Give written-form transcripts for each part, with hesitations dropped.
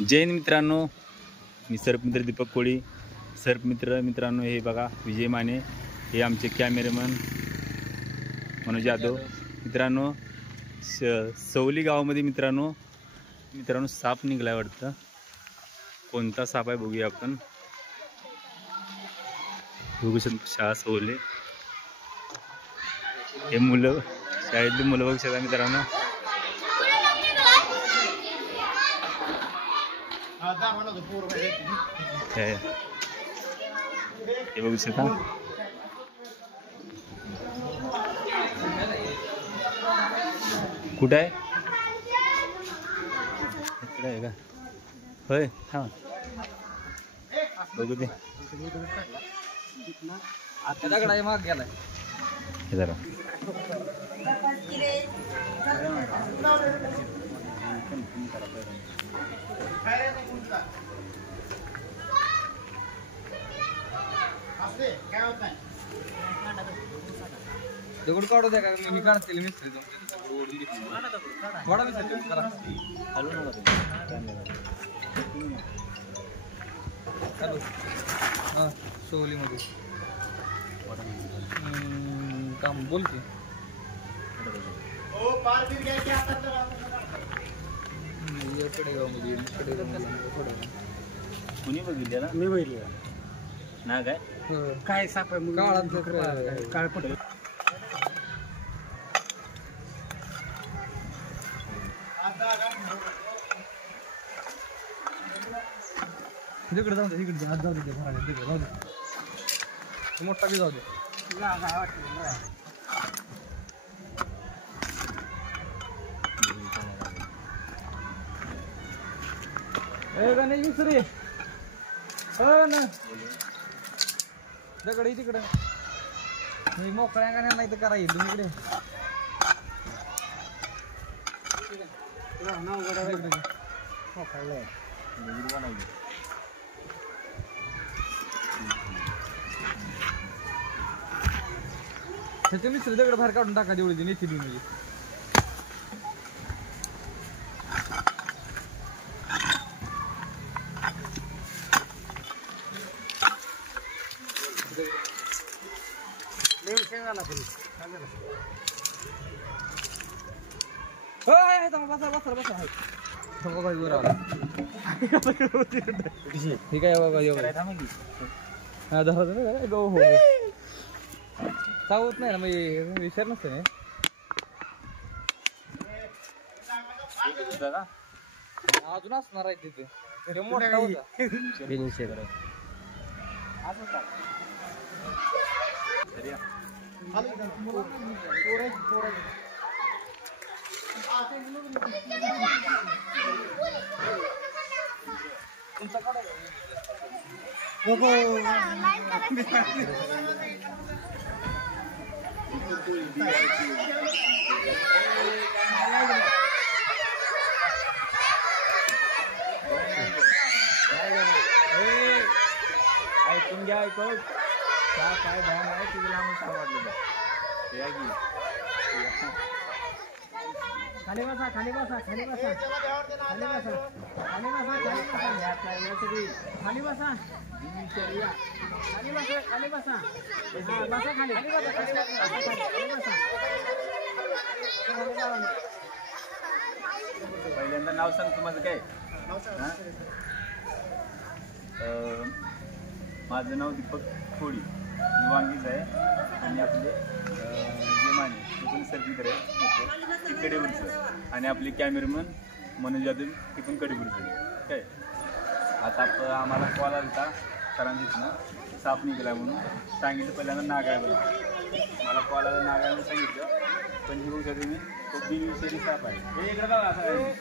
जय हिंद मित्रांनो, मी सर्पमित्र दीपक कोळी. मित्रांनो हे बघा विजय माने, हे आमचे कॅमेरामन मनोज यादव. मित्रांनो सवली गावामध्ये मित्रांनो साप निघालाय वाटतं. कोणता साप आहे बघूया आपण. बघू शकतो शाळा सवले, हे मुलं शाळेतली मुलं बघू शकता मित्रांनो. हे बघू शकता. कुठं आहे? इकडे आहे का? होय, थांब बघू दे. माग गेलाय हे जरा दगड काढू द्या का मी काढते मिस्त्री थोडा हॅलो हां सोहलीमध्ये काम बोल की. कुणी बघितले ना? मी बघितले ना. काय साप आहे काळ पट तिकडे जाऊ दे, तिकडे आज जाऊ दे, तिकडे जाऊ दे, मोठा बी जाऊ दे. गणेश मिस्त्री हो ना दगड तिकडे मी मोकळ्या गाण्या नाही तर करा येईल इकडे. त्याचे मिस्त्री दगड बाहेर काढून टाका तेवढी नेते म्हणजे. ठीक आहे होत नाही ना मग विचार नसते ना अजून असणार आहे तिथे मोठा ऐकून घ्या. ऐकून काय ध्यान आहे तुझं लांब वाटलं खाली बसा खाली बसा खाली बसा खाली बसा खाली बसा खाली बसा खाली बसा खाली बसा बसा खाली पहिल्यांदा नाव सांग तुम्हाला काय? माझं नाव दीपक कोळी, वांगीच आहे. आणि आपले विजय माने ते पण सर्पमित्र आहे, ते कडेवरचं. आणि आपले कॅमेरामन मनोज यादव ते पण कडेवरचं. काय आता आम्हाला कॉल आला होता सरांना साप निघाला म्हणून. सांगितलं पहिल्यांदा नाग आहे बघा. मला कॉल आला नाग आहे म्हणून सांगितलं. पण हे बघा तुम्ही तो बिनविषारी साप आहे. हे इकडं बघा असं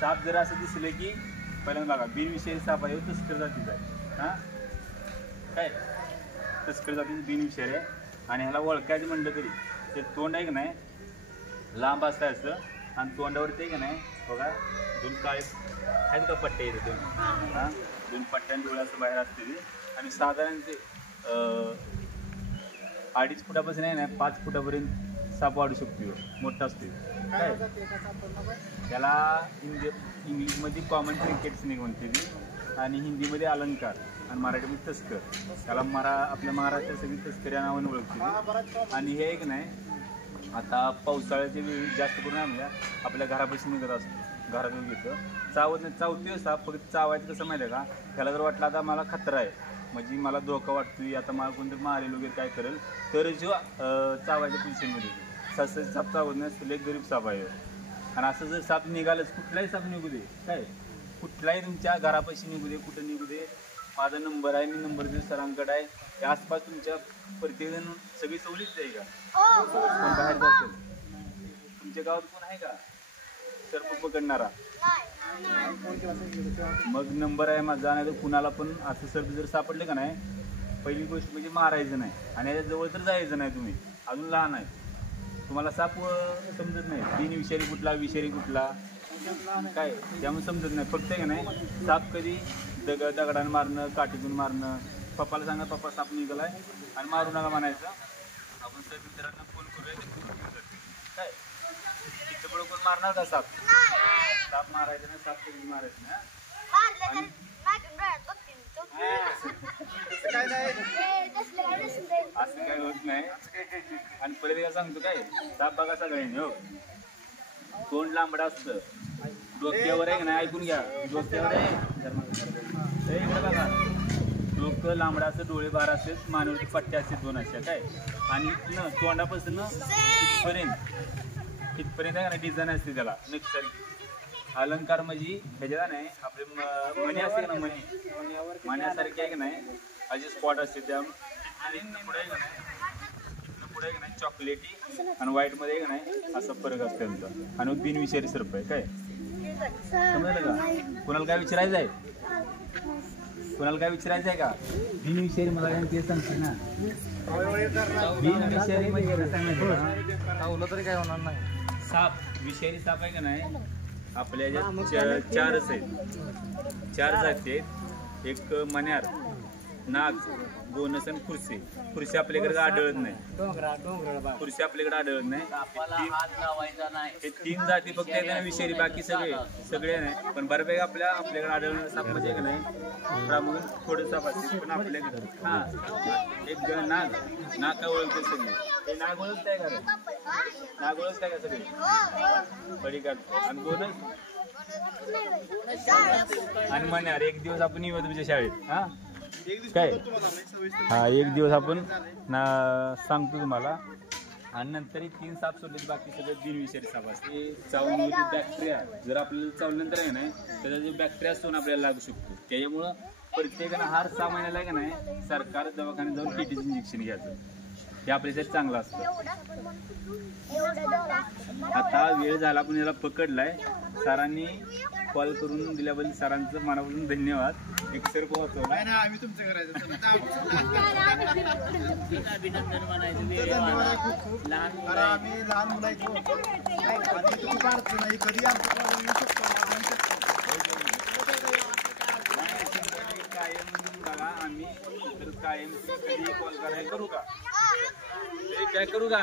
साप जर असं दिसलं की पहिल्यांदा बघा बिनविषारी साप आहे, तस्कर जातीचा आहे. हां काय तस्कर जातीचं बिनविषारी आहे. आणि ह्याला ओळखायचं म्हटलं तरी ते तोंड आहे की नाही लांब असं आणि तोंडावरती आहे की नाही बघा दोन काळे आहेत का पट्ट्या येते दोन. हां दोन पट्ट्याने डोळ्याचं बाहेर असते ते. आणि साधारण ते 2.5 फुटापासून आहे ना 5 फुटापर्यंत साप वाढू शकतो ह्यो. मोठा असतो काय त्याला इंग्लिशमध्ये कॉमन क्रिकेट स्नेक म्हणते ती, आणि हिंदीमध्ये अलंकार, आणि मराठीमध्ये तस्कर. त्याला आपल्या महाराष्ट्रात सगळी तस्कर या नावाने ओळखते. आणि हे एक नाही, आता पावसाळ्याच्या वेळी जास्त करून आम्हाला आपल्या घरापाशी निघत असतो, घरातून घेतो चावतोय साप. फक्त चावायचं कसं माहिती आहे का, त्याला जर वाटलं आता मला खतरा आहे, म्हणजे मला धोका वाटतोय, आता मला कोणतरी मारेल वगैरे काय करेल, तर जो चावायच्या पोझिशनमध्ये सहसा साप चावत नाही, एक गरीब साप आहे. आणि असं जर साप निघालंच, कुठलाही साप निघू दे, काय कुठलाही तुमच्या घरापाशी निघू दे, कुठं निघू दे, माझा नंबर आहे, मी नंबर देऊ सरांकडे आहे. या आसपास तुमच्या प्रत्येकजण सगळी सवलीच आहे का, कोण बाहेर असेल तुमच्या गावात कोण आहे का सर्प पकडणारा, मग नंबर आहे माझा. नाही तर कुणाला पण असं सर्प जर सापडले का नाही, पहिली गोष्ट म्हणजे मारायचं नाही, आणि याच्या जवळ तर जायचं नाही. तुम्ही अजून लहान आहे, तुम्हाला साप समजत नाही, बिनविषारी कुठला विषारी कुठला काय त्यामुळे समजत नाही. फक्त आहे नाही, साप कधी दगडानं मारणं, काठीतून मारणं. पप्पाला सांगा पप्पा साप निघालाय, आणि मारू नका म्हणायचं. आपण सर मित्रांना फोन करूया, ते फोन घेऊन जाते काय. तिथं पुढं कोण मारणार का साप, साप मारायचं नाही, साप कधी मारायचं नाही. असं काय होत नाही. आणि पहिले काय सांगतो काय, साप बघा सगळ्यांनी हो, तोंड लांबडा असतं, डोक्यावर आहे ना, ऐकून घ्या, डोक्यावर आहे बघा, डोकं लांबडा असतं, डोळे बार असतात, मानवची पट्ट्या असतात 2 अशा काय. आणि इथनं तोंडापासून इथपर्यंत आहे ना डिझाईन असते त्याला नक्षसारखी. अलंकार म्हणजे ह्याच्यात नाही, आपले मणी असते ना, मण्यासारखे आहे की नाही असे स्पॉट असते. त्यामुळे पुढे आहे का नाही चॉकलेटी आणि व्हाईट मध्ये आहे का नाही असा फरक असतो त्यांचा. आणि बिनविषारी सर्प आहे काय, समजलं का. कुणाला काय विचारायचं आहे, कुणाला काय विचारायचं आहे का, बिनविषारी मला काय ते सांगते ना. बिनविषारी म्हणजे तरी काय होणार नाही. साप विषारी साप आहे का नाही, आपल्या ह्याच्यात 4च आहेत, 4 जाती आहेत. एक मण्यार, नाग, गोनस आणि खुर्सी. खुर्सी आपल्याकडे आढळत नाही, खुर्सी आपल्याकडे आढळत नाही. हे 3 जाती फक्त आहेत विषारी, बाकी सगळे नाही. पण बऱ्यापैकी आपल्याकडे आढळणारे साप म्हणजे नाही, प्रामुख्याने थोडे साप असते. पण आपल्याकडे एक नाग काय ओळखते सगळे, हे नाग ओळखताय का, नाग ओळखताय का सगळे, बडी काढतो. आणि गोनस आणि मण्यार एक दिवस आपण येऊ तुमच्या शाळेत हा काय, हा एक दिवस आपण सांगतो तुम्हाला. आणि नंतर 3 साप सोडले, बाकी सगळे बिनविषारी साप असते. चावून बॅक्टेरिया जर आपल्याला चावल्यानंतर आहे नाही, त्याचा जो बॅक्टेरिया असतो ना आपल्याला लागू शकतो. त्याच्यामुळं प्रत्येकानं हर 6 महिन्याला आहे का नाही सरकार दवाखान्यात जाऊन टीटीचं इंजेक्शन घ्यायचं, हे आपल्यासाठी चांगलं असतं. आता वेळ झाला, आपण याला पकडलाय. सरांनी कॉल करून दिल्याबद्दल सरांचं मनापासून धन्यवाद. एक सर पोहोचतो आम्ही तुमचं करायचं अभिनंदन म्हणायचं, आम्ही लहान मुलायचो कायम बघा. आम्ही तर कायम कधी कॉल करायला करू का, काय करू का,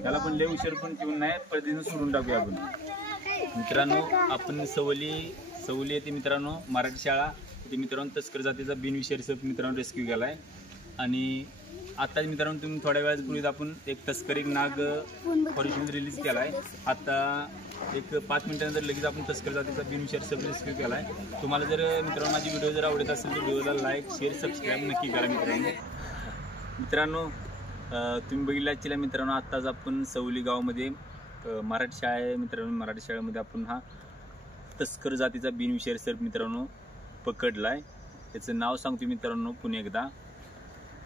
त्याला पण लय उशीर पण ठेवून नाही, प्रतिदिन सोडून टाकूया आपण. मित्रांनो आपण सवली येते मित्रांनो, मराठी शाळा ते मित्रांनो तस्कर जातीचा बिनविषारी सर्प मित्रांनो रेस्क्यू केलाय. आणि आता मित्रांनो तुम्ही थोड्या वेळापूर्वी आपण एक तस्कर, एक नाग फॉरेस्टमध्ये रिलीज केलाय. आता एक 5 मिनिटांनंतर लगेच आपण तस्कर जातीचा बिनविषारी सर्प रेस्क्यू केलाय. तुम्हाला जर मित्रांनो माझी व्हिडिओ जर आवडत असेल तर व्हिडिओला लाईक, शेअर, सबस्क्राईब नक्की करा मित्रांनो. तुम्ही बघितला असतील मित्रांनो, आत्ताच आपण सवली गावामध्ये मराठी शाळा आहे मित्रांनो, मराठी शाळेमध्ये आपण हा तस्कर जातीचा बिनविषारी सर्प मित्रांनो पकडलाय. त्याचं नाव सांगतो मित्रांनो पुन्हा एकदा.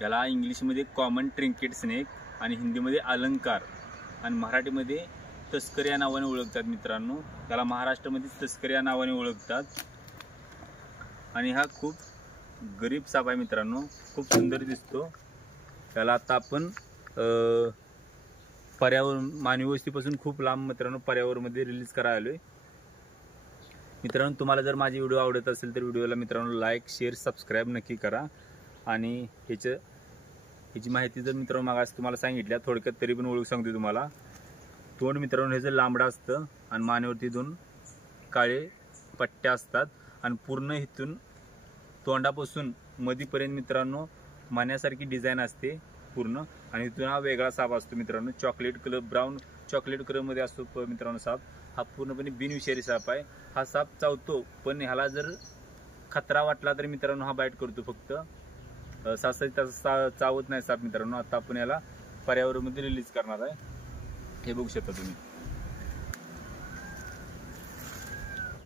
याला इंग्लिशमध्ये कॉमन ट्रिंकेट स्नेक आणि हिंदीमध्ये अलंकार आणि मराठीमध्ये तस्कर या नावाने ओळखतात मित्रांनो. त्याला महाराष्ट्रामध्ये तस्कर या नावाने ओळखतात. आणि हा खूप गरीब साप आहे मित्रांनो, खूप सुंदर दिसतो. त्याला आता आपण पर्यावरण मानवी वस्तीपासून खूप लांब मित्रांनो पर्यावरणमध्ये रिलीज करायला आलोय. मित्रांनो तुम्हाला जर माझी व्हिडिओ आवडत असेल तर व्हिडिओला मित्रांनो लाईक, शेअर, सबस्क्राईब नक्की करा. आणि ह्याचं ह्याची माहिती जर मित्रांनो मागास तुम्हाला सांगितल्या थोडक्यात तरी पण ओळख सांगतो तुम्हाला. तोंड मित्रांनो ह्याचं लांबडं असतं आणि मानेवरती 2 काळे पट्ट्या असतात आणि पूर्ण इथून तोंडापासून मधीपर्यंत मित्रांनो मान्यासारखी डिझाईन असते पूर्ण. आणि इथून हा वेगळा साप असतो मित्रांनो, चॉकलेट कलर, ब्राऊन चॉकलेट कलरमध्ये असतो मित्रांनो साप. हा पूर्णपणे बिनविषारी साप आहे. हा साप चावतो, पण ह्याला जर खतरा वाटला तर मित्रांनो हा बाईट करतो फक्त. सहसा चावत नाही साप मित्रांनो. आता आपण याला पर्यावरणामध्ये रिलीज करणार आहे, हे बघू शकता तुम्ही.